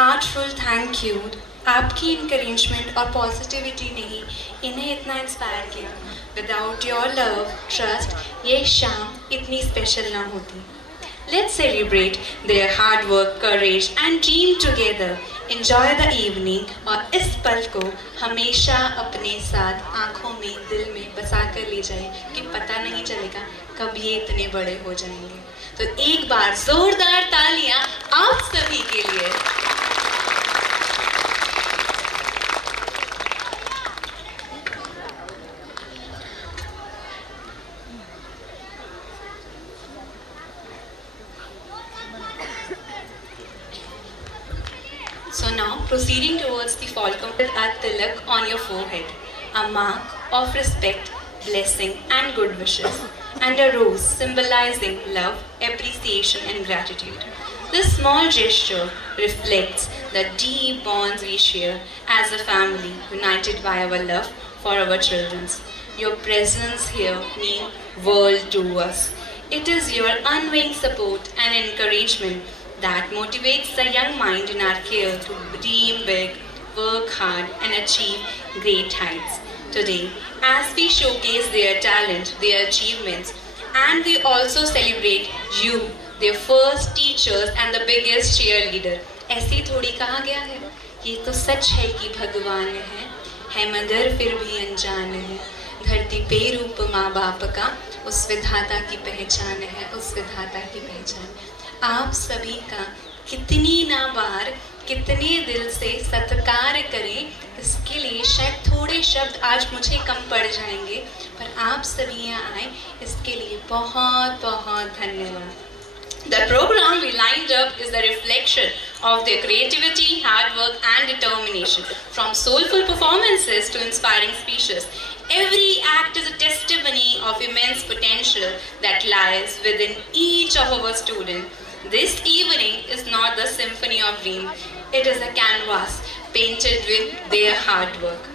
Heartful thank you. आपकी encouragement और positivity ने ही इन्हें इतना इंस्पायर किया। विदाउट योर लव, ट्रस्ट, ये शाम इतनी स्पेशल ना होती। Let's celebrate their hard work, courage and dream together. Enjoy the evening और इस पल को हमेशा अपने साथ आँखों में, दिल में बसा कर ले जाए कि पता नहीं चलेगा कब ये इतने बड़े हो जाएंगे। तो एक बार जोरदार तालियां आप सभी के लिए। So now, proceeding towards the falcon at tilak on your forehead, a mark of respect, blessing and good wishes, and a rose symbolizing love, appreciation and gratitude. This small gesture reflects the deep bonds we share as a family, united by our love for our children. Your presence here means world to us. It is your unwavering support and encouragement that motivates the young mind in our care to dream big, work hard and achieve great heights. Today, as we showcase their talent, their achievements, and we also celebrate you, their first teachers and the biggest cheerleader. ऐसे थोड़ी कहा गया है, ये तो सच है कि भगवान है मगर फिर भी अनजान है। धरती पे रूप माँ बाप का, उस विधाता की पहचान है, उस विधाता की पहचान। आप सभी का कितनी ना बार, कितने दिल से सत्कार करें, इसके लिए शायद थोड़े शब्द आज मुझे कम पड़ जाएंगे, पर आप सभी यहाँ आए इसके लिए बहुत बहुत धन्यवाद। The program we lined up is the reflection of their creativity, hard work and determination. From soulful performances to inspiring speeches, every act is a testimony of immense potential that lies within each of our students. This evening is not the symphony of dreams, it is a canvas painted with their hard work.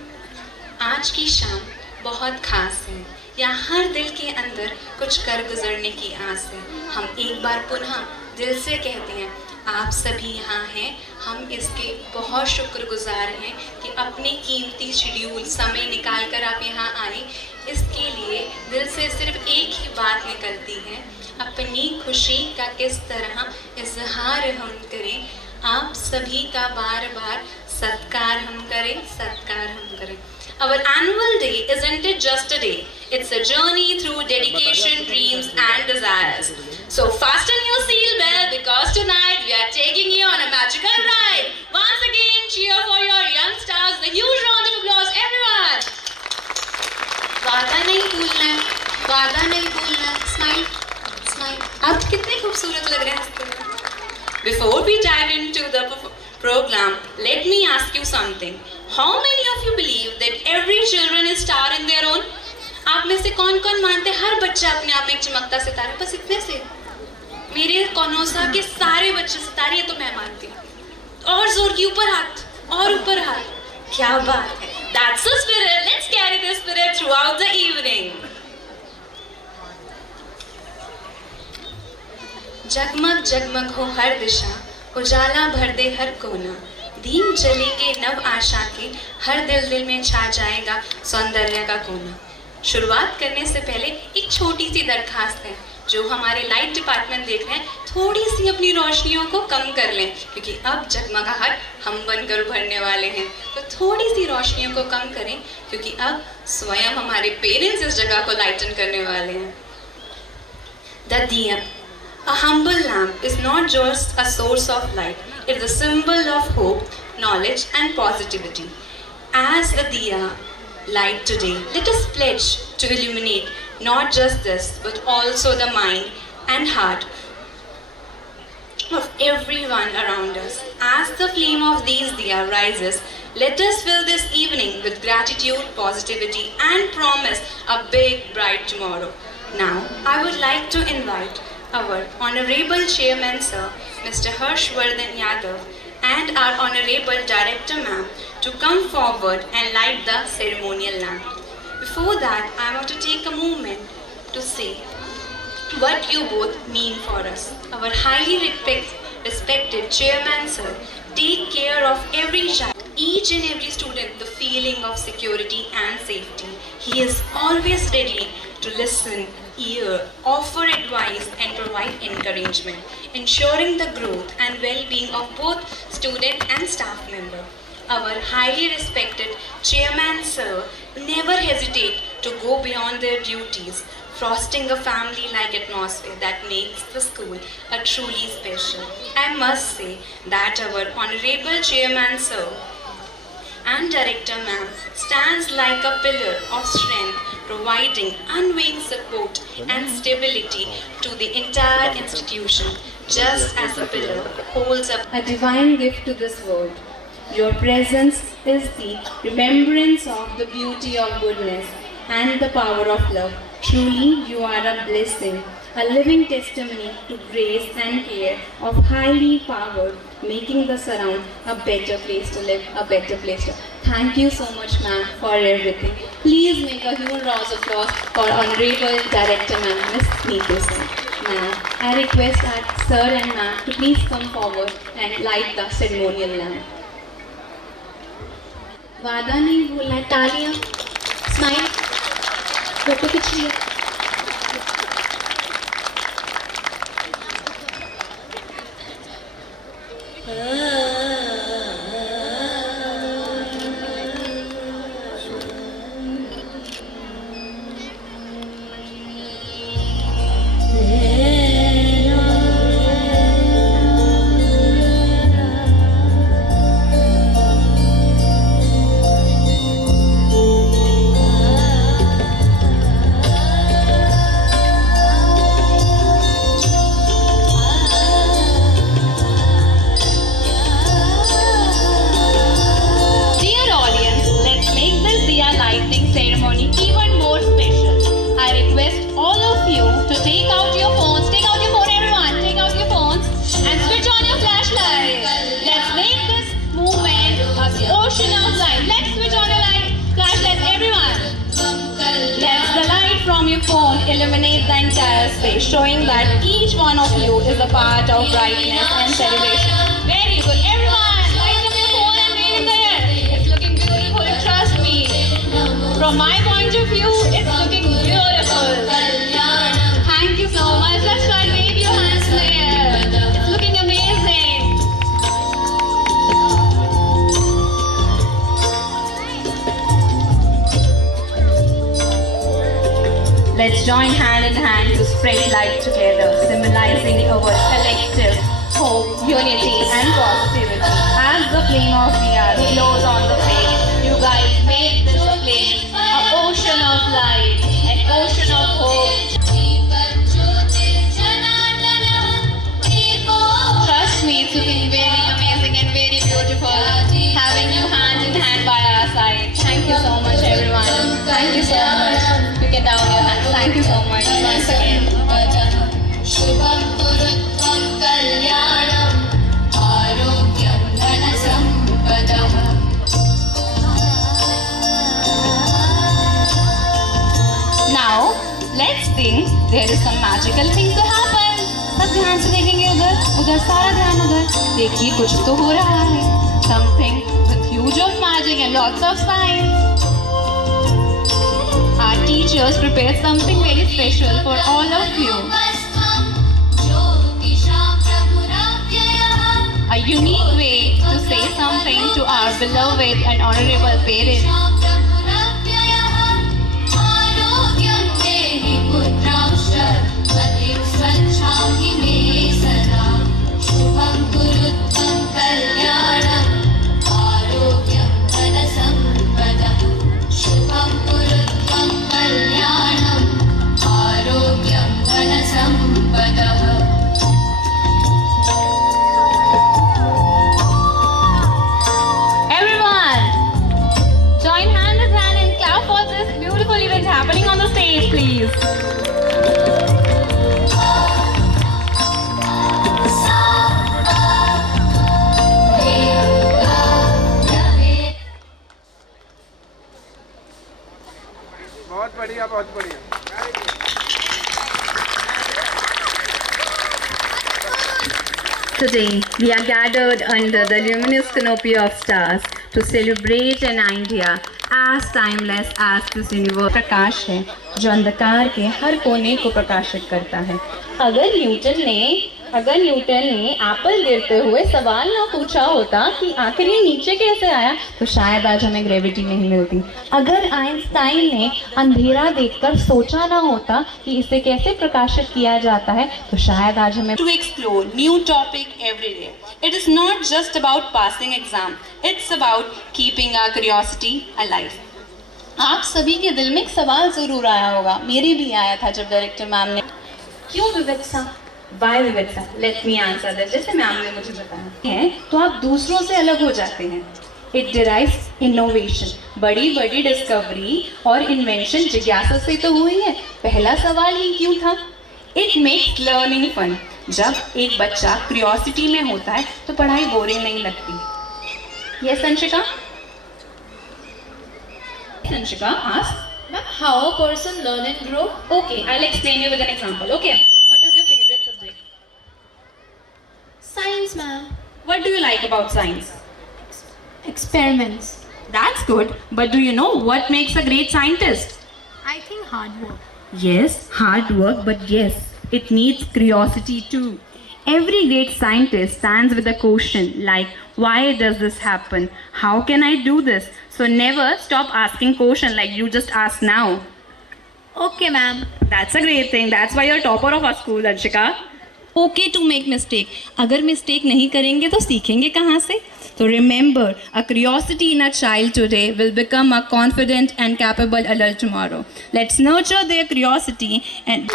आज की शाम बहुत खास है, यहाँ हर दिल के अंदर कुछ कर गुजरने की आस है। हम एक बार पुनः दिल से कहते हैं, आप सभी यहाँ हैं, हम इसके बहुत शुक्रगुजार हैं कि अपने कीमती शेड्यूल समय निकाल कर आप यहाँ आए। इसके लिए दिल से सिर्फ एक ही बात निकलती है, अपनी खुशी का किस तरह इजहार हम करें। आप सभी का बार बार सत्कार हम करें, सत्कार हम करें। Our annual day isn't it just a day, it's a journey through dedication, dreams and desires. So fasten your seat belt because tonight we are taking you on a magical ride. Once again, cheer for your young stars. A huge round of applause, everyone. वादा नहीं भूलना, वादा नहीं भूलना. Smile, smile. आप कितने खूबसूरत लग रहे हैं. Before we dive into the program, let me ask you something. How many of you believe that every children is star in their own? आप में से कौन-कौन मानते हैं हर बच्चा अपने आप में एक चमकता सितारा? बस इतने से मेरे कौनोसा के सारे बच्चे सितारे, तो मैं मानती हूँ। और जोर की ऊपर हाथ, और ऊपर हाथ। क्या बात है? That's the spirit. Let's carry this spirit throughout the evening. जगमग जगमग हो हर दिशा, उजाला भर दे हर कोना, दीप जलेंगे नव आशा के, हर दिल दिल में छा जाएगा सौंदर्य का कोना। शुरुआत करने से पहले एक छोटी सी दरखास्त है, जो हमारे लाइट डिपार्टमेंट देख रहे हैं, थोड़ी सी अपनी रोशनियों को कम कर लें, क्योंकि अब जगमगाहट हम बनकर उभरने वाले हैं। तो थोड़ी सी रोशनियों को कम करें, क्योंकि अब स्वयं हमारे पेरेंट्स इस जगह को लाइटन करने वाले हैं। द दिया, a humble lamp is not just a source of light, it is a symbol of hope, knowledge and positivity. As a diya light today, let us pledge to illuminate not just this, but also the mind and heart of everyone around us. As the flame of these diya rises, let us fill this evening with gratitude, positivity and promise a big bright tomorrow. Now, I would like to invite our Honorable Chairman Sir, Mr. Harshvardhan Yadav, and our Honorable Director Ma'am to come forward and light the ceremonial lamp. Before that, I want to take a moment to say what you both mean for us. Our highly Respected Chairman Sir, take care of every child, each and every student, the feeling of security and safety. He is always ready to listen, hear, offer advice and provide encouragement, ensuring the growth and well-being of both student and staff member. Our highly respected Chairman Sir never hesitate to go beyond their duties, fostering a family-like atmosphere that makes the school a truly special. I must say that our Honorable Chairman Sir and Director Ma'am stands like a pillar of strength, providing unwavering support and stability to the entire institution, just as a pillar holds up a divine gift to this world. Your presence is the remembrance of the beauty of goodness and the power of love. Truly, you are a blessing, a living testimony to grace and care of highly powered, making the surround a better place to live, a better place to. Thank you so much, ma'am, for everything. Please make a huge round of applause for Honorable Director, ma'am, Miss Neetu Singh. Ma'am, I request our sir and ma'am to please come forward and light the ceremonial lamp. वादा नहीं भूलना है, तालियां, smile, photo खींच लिया। Illuminate the entire space, showing that each one of you is a part of brightness and celebration. Very good. Everyone, light up your phone and wave in the air. It's looking beautiful, trust me. From my point of view, it's looking beautiful. Thank you so much. Let's try and wave your hands in the air. It's looking amazing. Let's join hand in hand to spread light together, symbolizing our collective hope, unity and positivity. As the flame of Diyas glows on the flame, you guys make this flame an ocean of light, an ocean of hope. Trust me, it's looking very amazing and very beautiful, having you hand in hand by our side. Thank you so much, everyone. Thank you so much. You can down your hands. Thank you so much once again. Now, let's think there is some magical thing to happen. सब ध्यान से देखेंगे उधर सारा ध्यान उधर. देखिए कुछ तो हो रहा है. Something with huge of magic and lots of signs. Our teachers prepared something very special for all of you. A unique way to say something to our beloved and honorable parents. Everyone, join Today, we are gathered under the luminous canopy of stars to celebrate an idea as timeless as this universe. प्रकाश है जो अंधकार के हर कोने को प्रकाशित करता है। अगर न्यूटन ने एप्पल गिरते हुए सवाल ना पूछा होता कि आखिर ये नीचे कैसे आया, तो शायद आज हमें ग्रेविटी नहीं मिलती। अगर आइंस्टाइन ने अंधेरा देखकर सोचा ना होता कि इसे कैसे प्रकाशित किया जाता है, तो शायद आज हमें to explore new topic every day. It is not just about passing exam. It's about keeping our curiosity alive. आप सभी के दिल में एक सवाल जरूर आया होगा, मेरे भी आया था जब डायरेक्टर मैम ने क्यों विविधता? Why विविधता? Let me answer this. जैसे मैम ने मुझे बताया है, तो आप दूसरों से अलग हो जाते हैं। It derives innovation. बड़ी बड़ी डिस्कवरी और इन्वेंशन जिज्ञासा से तो हुई है। पहला सवाल ही क्यों था? It makes learning fun. जब एक बच्चा क्यूरियोसिटी में होता है तो पढ़ाई बोरिंग नहीं लगती। Yes, संशिका? संशिका, ask. Ma'am, how a person learn and grow? Okay, I'll explain you with an example. Okay. What is your favorite subject? Science, ma'am. What do you like about science? Experiments. That's good. But do you know what makes a great scientist? I think hard work. Yes, hard work, but yes, it needs curiosity too. Every great scientist stands with a question like, why does this happen? How can I do this? So never stop asking question like you just asked now. Okay, ma'am. That's a great thing. That's why you're topper of our school, Anshika. Okay to make mistake. अगर mistake नहीं करेंगे तो सीखेंगे कहाँ से? So remember, a curiosity in a child today will become a confident and capable adult tomorrow. Let's nurture their curiosity and